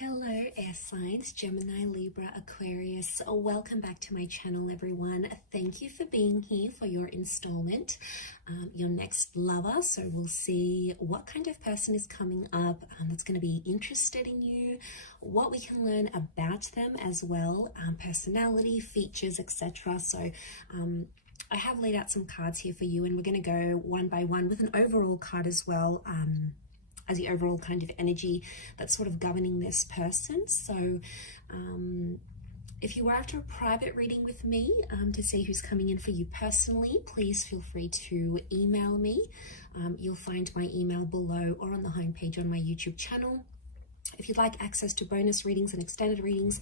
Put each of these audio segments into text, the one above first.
Hello air signs, Gemini, Libra, Aquarius. Welcome back to my channel, everyone. Thank you for being here for your installment, your next lover. So we'll see what kind of person is coming up that's going to be interested in you, what we can learn about them as well, personality, features, etc. So I have laid out some cards here for you, and we're going to go one by one with an overall card as well, as the overall kind of energy that's sort of governing this person. So if you were after a private reading with me to see who's coming in for you personally, please feel free to email me. You'll find my email below or on the homepage on my YouTube channel. If you'd like access to bonus readings and extended readings,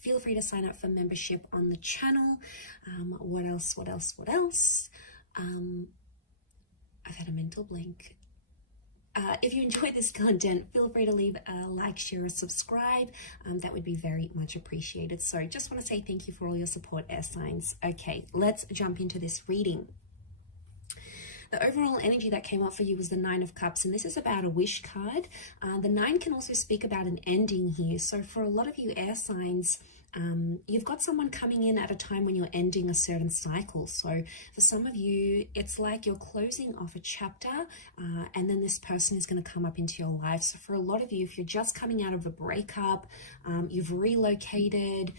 feel free to sign up for membership on the channel. What else? I've had a mental blank. If you enjoyed this content, feel free to leave a like, share, or subscribe. That would be very much appreciated. So just want to say thank you for all your support, air signs. Okay, let's jump into this reading. The overall energy that came up for you was the Nine of Cups, and this is about a wish card. The Nine can also speak about an ending here. So for a lot of you air signs, you've got someone coming in at a time when you're ending a certain cycle. So for some of you, it's like you're closing off a chapter and then this person is going to come up into your life. So for a lot of you, if you're just coming out of a breakup, you've relocated,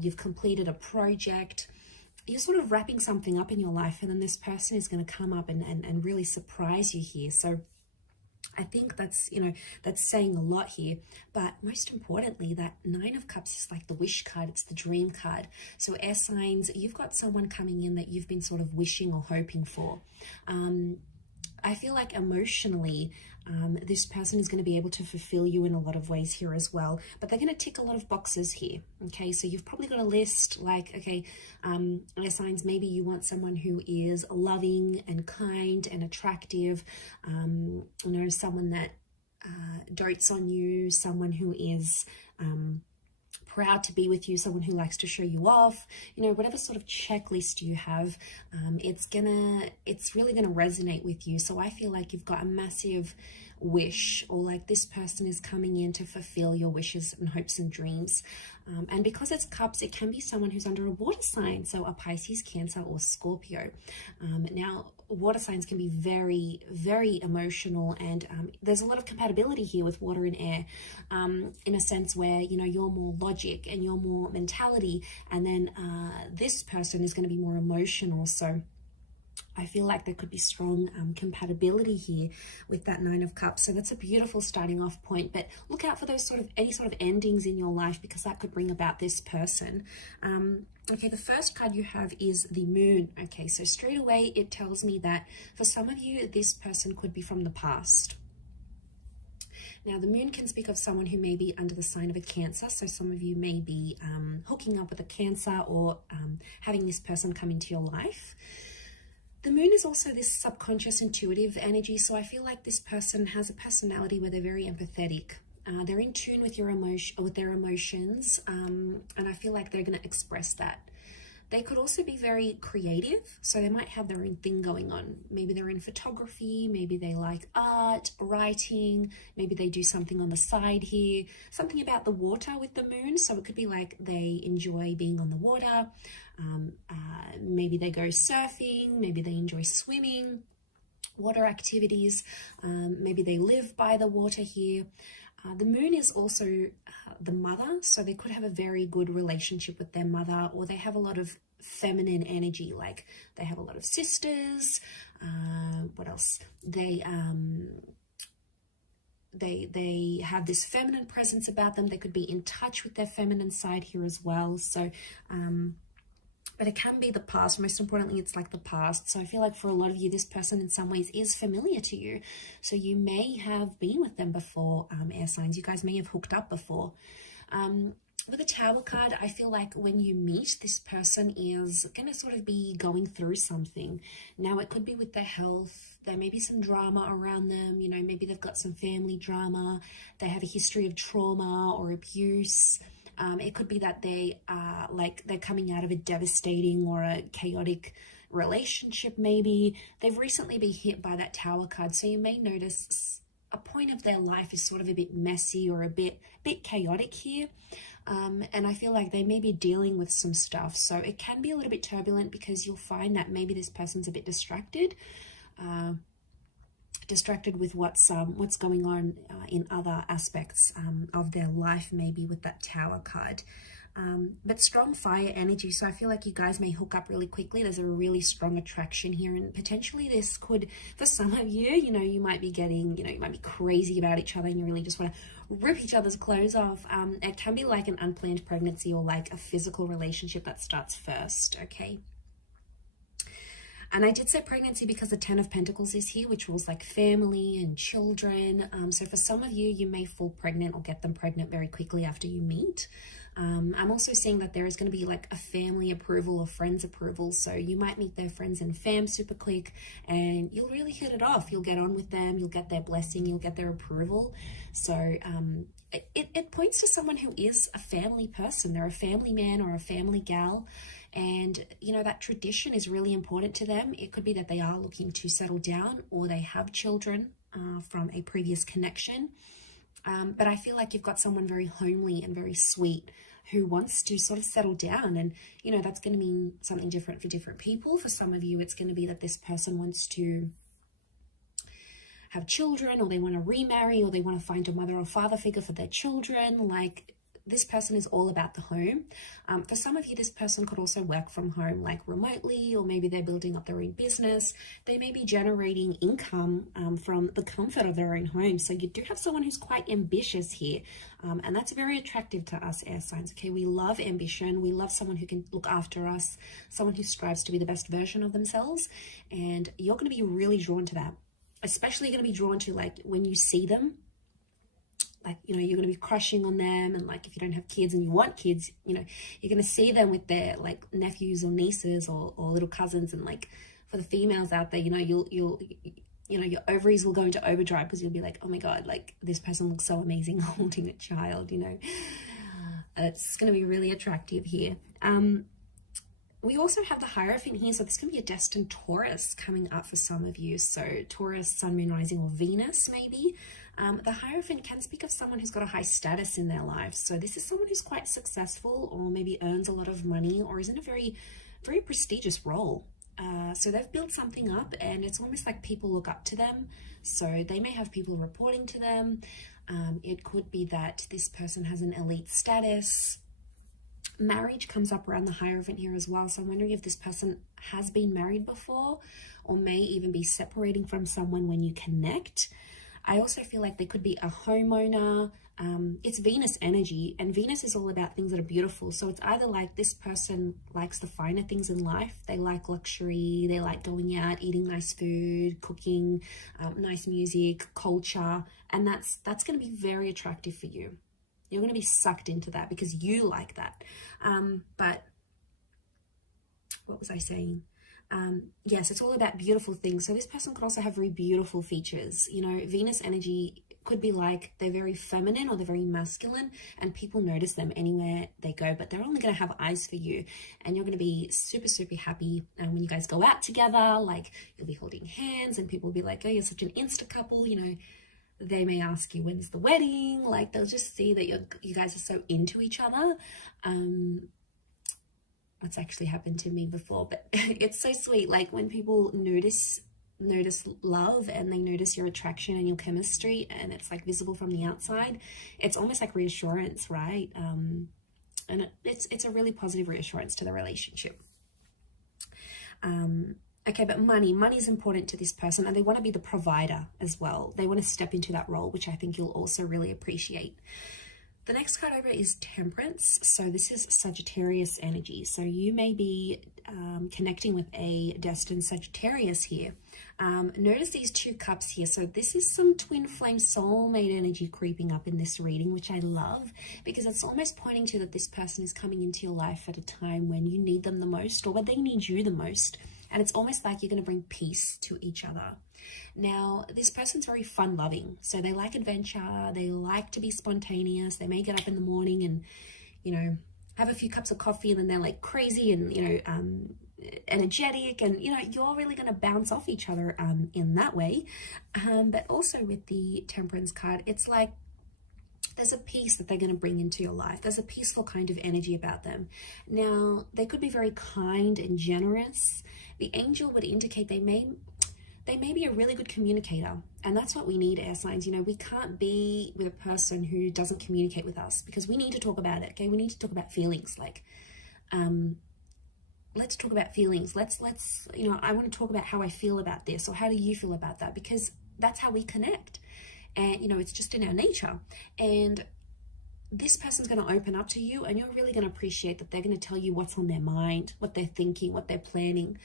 you've completed a project, you're sort of wrapping something up in your life, and then this person is going to come up and really surprise you here. So I think that's, that's saying a lot here. But most importantly, that Nine of Cups is like the wish card. It's the dream card. So air signs, you've got someone coming in that you've been sort of wishing or hoping for. I feel like emotionally, this person is going to be able to fulfill you in a lot of ways here as well, but they're going to tick a lot of boxes here. Okay, so you've probably got a list like, okay, air signs, maybe you want someone who is loving and kind and attractive, someone that dotes on you, someone who is proud to be with you, someone who likes to show you off, whatever sort of checklist you have, it's really gonna resonate with you. So I feel like you've got a massive wish, or like this person is coming in to fulfill your wishes and hopes and dreams. And because it's cups, it can be someone who's under a water sign, so a Pisces, Cancer, or Scorpio. Now, water signs can be very, very emotional, and there's a lot of compatibility here with water and air, in a sense where, you're more logic and you're more mentality, and then this person is going to be more emotional. So I feel like there could be strong compatibility here with that Nine of Cups. So that's a beautiful starting off point, but look out for those any sort of endings in your life, because that could bring about this person. Okay, the first card you have is the Moon. Okay, so straight away it tells me that for some of you, this person could be from the past. Now, the Moon can speak of someone who may be under the sign of a Cancer. So some of you may be hooking up with a Cancer, or having this person come into your life. The Moon is also this subconscious intuitive energy. So I feel like this person has a personality where they're very empathetic. They're in tune with their emotions, and I feel like they're going to express that. They could also be very creative, so they might have their own thing going on. Maybe they're in photography, maybe they like art, writing, maybe they do something on the side here, something about the water with the Moon. So it could be like they enjoy being on the water, maybe they go surfing, maybe they enjoy swimming, water activities, maybe they live by the water here. The Moon is also the mother, so they could have a very good relationship with their mother, or they have a lot of feminine energy, like they have a lot of sisters. What else? They have this feminine presence about them. They could be in touch with their feminine side here as well. So but it can be the past. Most importantly, it's like the past. So I feel like for a lot of you, this person in some ways is familiar to you. So you may have been with them before, air signs. You guys may have hooked up before. With the Tower card, I feel like when you meet, this person is going to sort of be going through something. Now, it could be with their health. There may be some drama around them. Maybe they've got some family drama. They have a history of trauma or abuse. It could be that they are they're coming out of a devastating or a chaotic relationship. Maybe they've recently been hit by that Tower card. So you may notice a point of their life is sort of a bit messy or a bit chaotic here. And I feel like they may be dealing with some stuff. So it can be a little bit turbulent because you'll find that maybe this person's a bit distracted. Distracted with what's going on in other aspects of their life, maybe with that Tower card. But strong fire energy, so I feel like you guys may hook up really quickly. There's a really strong attraction here, and potentially this could, for some of you, you might be getting, you might be crazy about each other and you really just want to rip each other's clothes off. It can be like an unplanned pregnancy or like a physical relationship that starts first, okay? And I did say pregnancy because the 10 of Pentacles is here, which rules like family and children. So for some of you, you may fall pregnant or get them pregnant very quickly after you meet. I'm also seeing that there is going to be like a family approval or friends approval. So you might meet their friends and fam super quick and you'll really hit it off. You'll get on with them. You'll get their blessing. You'll get their approval. So it points to someone who is a family person. They're a family man or a family gal. And, that tradition is really important to them. It could be that they are looking to settle down or they have children from a previous connection. But I feel like you've got someone very homely and very sweet who wants to sort of settle down. And, that's going to mean something different for different people. For some of you, it's going to be that this person wants to have children, or they want to remarry, or they want to find a mother or father figure for their children. Like, this person is all about the home. For some of you, this person could also work from home, like remotely, or maybe they're building up their own business. They may be generating income from the comfort of their own home. So you do have someone who's quite ambitious here. And that's very attractive to us air signs. Okay, we love ambition. We love someone who can look after us, someone who strives to be the best version of themselves. And you're going to be really drawn to that. Especially going to be drawn to, like, when you see them, like, you're going to be crushing on them. And like, if you don't have kids and you want kids, you're going to see them with their like nephews or nieces or little cousins. And like, for the females out there, your ovaries will go into overdrive because you'll be like, oh my God, like, this person looks so amazing holding a child, It's going to be really attractive here. We also have the Hierophant here, so this can be a destined Taurus coming up for some of you. So Taurus, Sun, Moon, Rising, or Venus maybe. The Hierophant can speak of someone who's got a high status in their lives. So this is someone who's quite successful, or maybe earns a lot of money, or is in a very, very prestigious role. So they've built something up, and it's almost like people look up to them. So they may have people reporting to them. It could be that this person has an elite status. Marriage comes up around the Hierophant here as well. So I'm wondering if this person has been married before, or may even be separating from someone when you connect. I also feel like they could be a homeowner. It's Venus energy, and Venus is all about things that are beautiful. So it's either like this person likes the finer things in life. They like luxury. They like going out, eating nice food, cooking, nice music, culture. And that's going to be very attractive for you. You're going to be sucked into that because you like that. But what was I saying? Yes, it's all about beautiful things. So this person could also have very beautiful features. Venus energy could be like they're very feminine or they're very masculine, and people notice them anywhere they go, but they're only going to have eyes for you, and you're going to be super, super happy. And when you guys go out together, like, you'll be holding hands and people will be like, oh, you're such an Insta couple, They may ask you, when's the wedding? Like, they'll just see that you guys are so into each other. What's actually happened to me before, but it's so sweet. Like, when people notice love and they notice your attraction and your chemistry, and it's like visible from the outside, it's almost like reassurance, right? And it's a really positive reassurance to the relationship. Okay, but money is important to this person, and they want to be the provider as well. They want to step into that role, which I think you'll also really appreciate. The next card over is Temperance. So this is Sagittarius energy. So you may be connecting with a destined Sagittarius here. Notice these two cups here. So this is some twin flame soulmate energy creeping up in this reading, which I love, because it's almost pointing to that this person is coming into your life at a time when you need them the most, or when they need you the most. And it's almost like you're going to bring peace to each other. Now, this person's very fun-loving. So they like adventure. They like to be spontaneous. They may get up in the morning and, have a few cups of coffee, and then they're like crazy and, energetic, and you know, you're really going to bounce off each other in that way. But also with the Temperance card, it's like there's a peace that they're going to bring into your life. There's a peaceful kind of energy about them. Now, they could be very kind and generous. The angel would indicate they may be a really good communicator, and that's what we need, air signs. You know, we can't be with a person who doesn't communicate with us, because we need to talk about it. Okay, we need to talk about feelings. Like, let's talk about feelings. Let's you know, I want to talk about how I feel about this, or how do you feel about that, because that's how we connect. And you know, it's just in our nature. And this person's going to open up to you, and you're really going to appreciate that they're going to tell you what's on their mind, what they're thinking, what they're planning.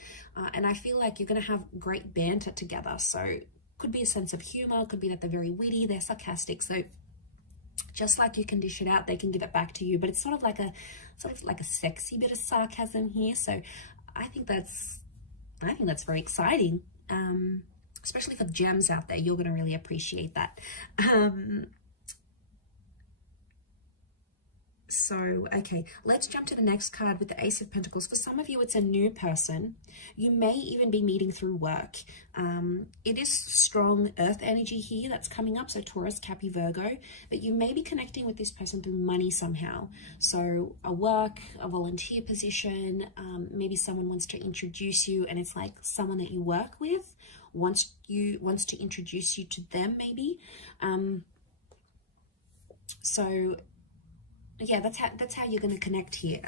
And I feel like you're going to have great banter together. So could be a sense of humor, could be that they're very witty, they're sarcastic. So just like you can dish it out, they can give it back to you. But it's sort of like a sexy bit of sarcasm here. So I think that's very exciting. Especially for the gems out there, you're going to really appreciate that. So, okay, let's jump to the next card with the Ace of Pentacles. For some of you, it's a new person. You may even be meeting through work. It is strong earth energy here that's coming up, so Taurus, Capricorn, Virgo. But you may be connecting with this person through money somehow. So a work, a volunteer position, maybe someone wants to introduce you, and it's like someone that you work with wants to introduce you to them, maybe. So yeah, that's how you're going to connect here.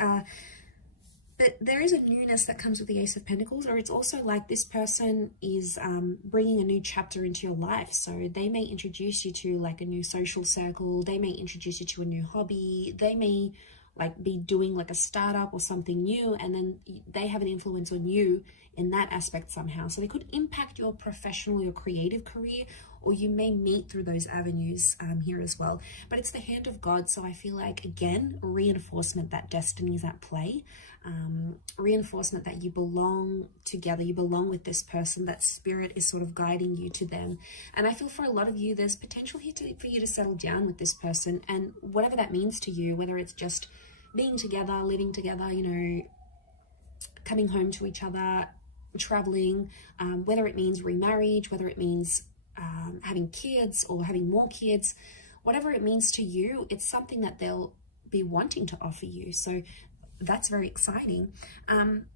But there is a newness that comes with the Ace of Pentacles, or it's also like this person is bringing a new chapter into your life. So they may introduce you to like a new social circle. They may introduce you to a new hobby. They may like be doing like a startup or something new, and then they have an influence on you in that aspect somehow. So they could impact your professional, your creative career, or you may meet through those avenues here as well. But it's the hand of God, so I feel like, again, reinforcement that destiny is at play. Reinforcement that you belong together, you belong with this person, that spirit is sort of guiding you to them. And I feel for a lot of you, there's potential here for you to settle down with this person, and whatever that means to you, whether it's just being together, living together, you know, coming home to each other, traveling, whether it means remarriage, whether it means having kids or having more kids, whatever it means to you, it's something that they'll be wanting to offer you. So that's very exciting. Again,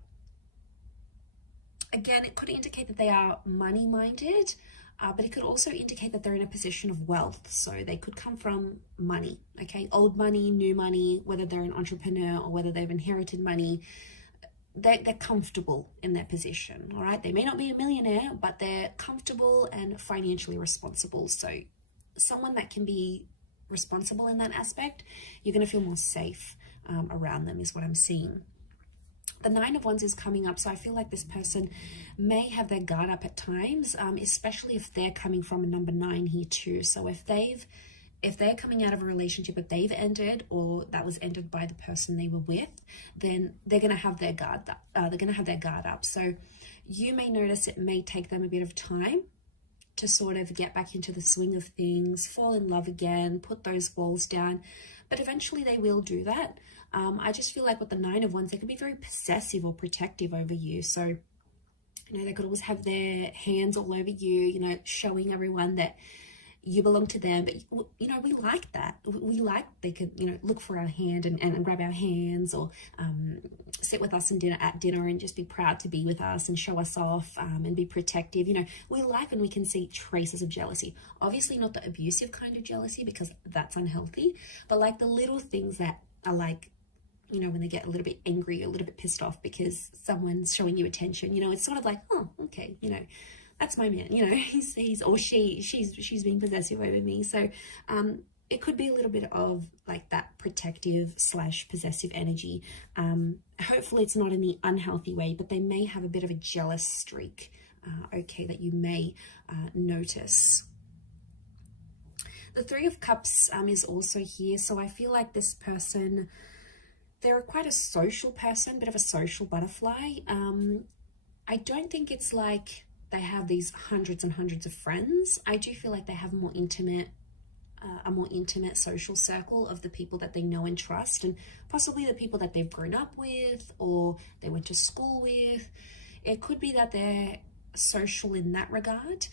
it could indicate that they are money minded, but it could also indicate that they're in a position of wealth. So they could come from money, okay? Old money, new money, whether they're an entrepreneur or whether they've inherited money. They're comfortable in their position, all right? They may not be a millionaire, but they're comfortable and financially responsible. So someone that can be responsible in that aspect, you're going to feel more safe around them is what I'm seeing. The Nine of Wands is coming up, so I feel like this person may have their guard up at times, especially if they're coming from a number 9 here too. So if they're coming out of a relationship that they've ended, or that was ended by the person they were with, then they're going to have their guard up. They're going to have their guard up. So you may notice it may take them a bit of time to sort of get back into the swing of things, fall in love again, put those walls down. But eventually they will do that. I just feel like with the Nine of Wands, they could be very possessive or protective over you. So, you know, they could always have their hands all over you, you know, showing everyone that you belong to them. But, you know, we like that. We like they could, you know, look for our hand and grab our hands, or sit with us at dinner and just be proud to be with us and show us off, and be protective. You know, we like when we can see traces of jealousy. Obviously not the abusive kind of jealousy, because that's unhealthy, but like the little things that are like, you know, when they get a little bit angry, a little bit pissed off because someone's showing you attention, you know, it's sort of like, oh, okay, you know, that's my man, you know, he's or she's being possessive over me. So it could be a little bit of like that protective / possessive energy. Hopefully it's not in the unhealthy way, but they may have a bit of a jealous streak, okay, that you may notice. The Three of Cups is also here. So I feel like this person, they're quite a social person, bit of a social butterfly. I don't think it's like they have these hundreds and hundreds of friends. I do feel like they have more intimate a more intimate social circle of the people that they know and trust, and possibly the people that they've grown up with or they went to school with. It could be that they're social in that regard.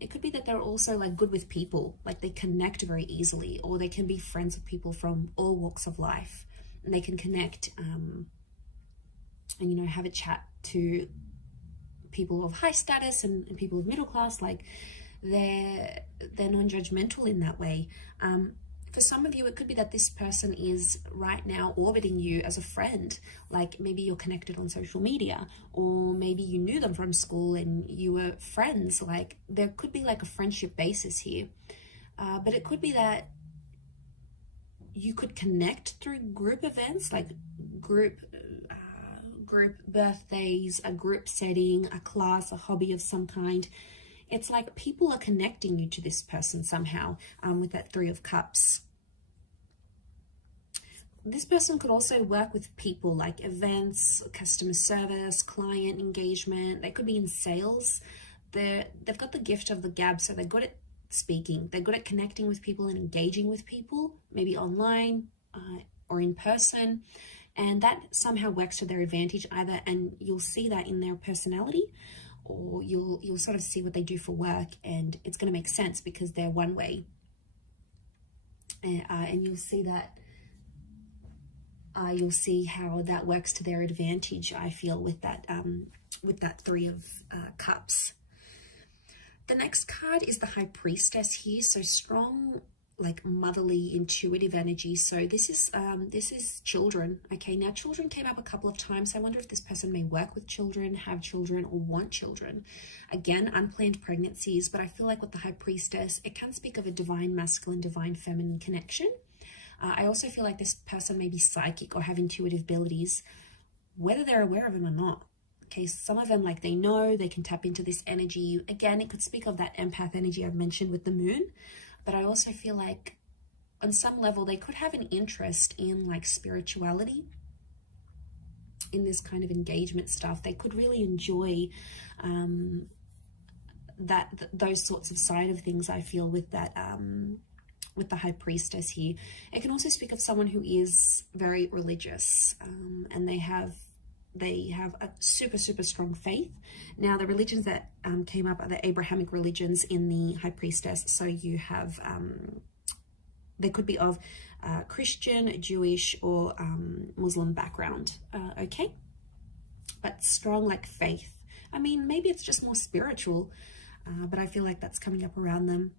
It could be that they're also like good with people, like they connect very easily, or they can be friends with people from all walks of life, and they can connect and, you know, have a chat to people of high status and people of middle class. Like they're non-judgmental in that way. For some of you, it could be that this person is right now orbiting you as a friend. Like maybe you're connected on social media, or maybe you knew them from school and you were friends. Like there could be like a friendship basis here. But it could be that you could connect through group events, like group birthdays, a group setting, a class, a hobby of some kind. It's like people are connecting you to this person somehow, with that Three of Cups. This person could also work with people, like events, customer service, client engagement. They could be in sales. They've got the gift of the gab, so they're good at speaking. They're good at connecting with people and engaging with people, maybe online or in person. And that somehow works to their advantage either, and you'll see that in their personality, or you'll sort of see what they do for work, and it's going to make sense because they're one way. And you'll see that you'll see how that works to their advantage, I feel, with that Three of Cups. The next card is the High Priestess here. So strong, like motherly, intuitive energy. So this is children. Okay, now children came up a couple of times. I wonder if this person may work with children, have children, or want children. Again, unplanned pregnancies, but I feel like with the High Priestess, it can speak of a divine masculine, divine feminine connection. I also feel like this person may be psychic or have intuitive abilities, whether they're aware of them or not. Okay, some of them, like they know, they can tap into this energy. Again, it could speak of that empath energy I've mentioned with the moon. But I also feel like on some level, they could have an interest in like spirituality, in this kind of engagement stuff. They could really enjoy those sorts of side of things, I feel, with that, with the High Priestess here. It can also speak of someone who is very religious, and they have a super, super strong faith. Now, the religions that came up are the Abrahamic religions in the High Priestess. So you have, they could be of Christian, Jewish, or Muslim background, okay? But strong, like faith. I mean, maybe it's just more spiritual, but I feel like that's coming up around them.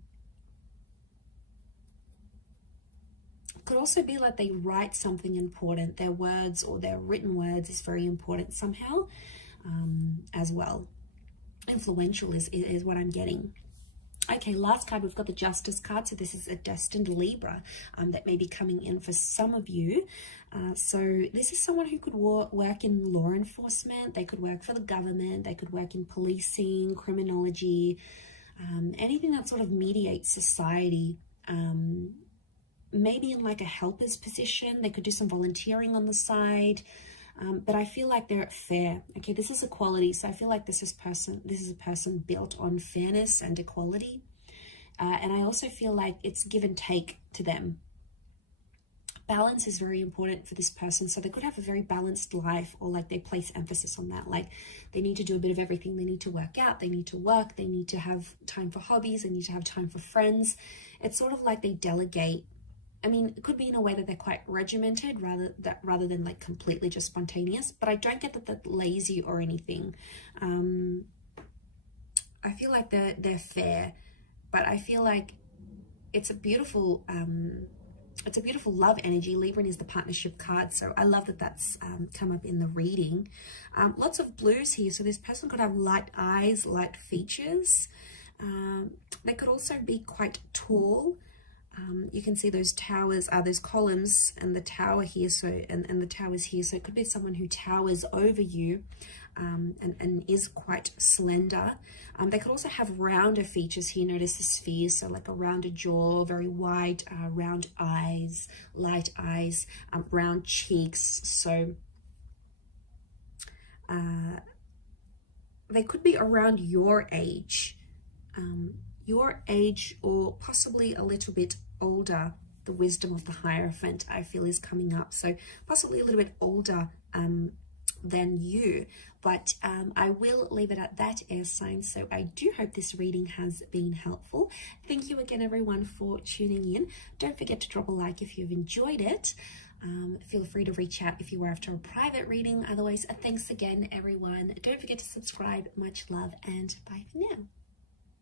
Could also be like they write something important. Their words or their written words is very important somehow, as well. Influential is what I'm getting. Okay, last card, we've got the Justice card. So this is a destined Libra that may be coming in for some of you. So this is someone who could work in law enforcement. They could work for the government. They could work in policing, criminology, anything that sort of mediates society. Maybe in like a helper's position. They could do some volunteering on the side, but I feel like they're fair. Okay, this is equality, so I feel like this is a person built on fairness and equality, and I also feel like it's give and take to them. Balance is very important for this person, so they could have a very balanced life, or like they place emphasis on that. Like they need to do a bit of everything. They need to work out, they need to work, they need to have time for hobbies, they need to have time for friends. It's sort of like they delegate. I mean, it could be in a way that they're quite regimented rather than like completely just spontaneous, but I don't get that they're lazy or anything. I feel like they're fair, but I feel like it's a beautiful love energy. Libra is the partnership card, so I love that that's come up in the reading. Lots of blues here, so this person could have light eyes, light features. They could also be quite tall. You can see those towers, those columns, and the tower here. So and the towers here. So it could be someone who towers over you, and is quite slender. They could also have rounder features here. Notice the spheres, so like a rounded jaw, very wide, round eyes, light eyes, round cheeks. So they could be around your age, or possibly a little bit older. The wisdom of the Hierophant, I feel, is coming up. So possibly a little bit older than you, but I will leave it at that, air sign. So I do hope this reading has been helpful. Thank you again, everyone, for tuning in. Don't forget to drop a like if you've enjoyed it. Feel free to reach out if you are after a private reading. Otherwise, thanks again, everyone. Don't forget to subscribe. Much love, and bye for now.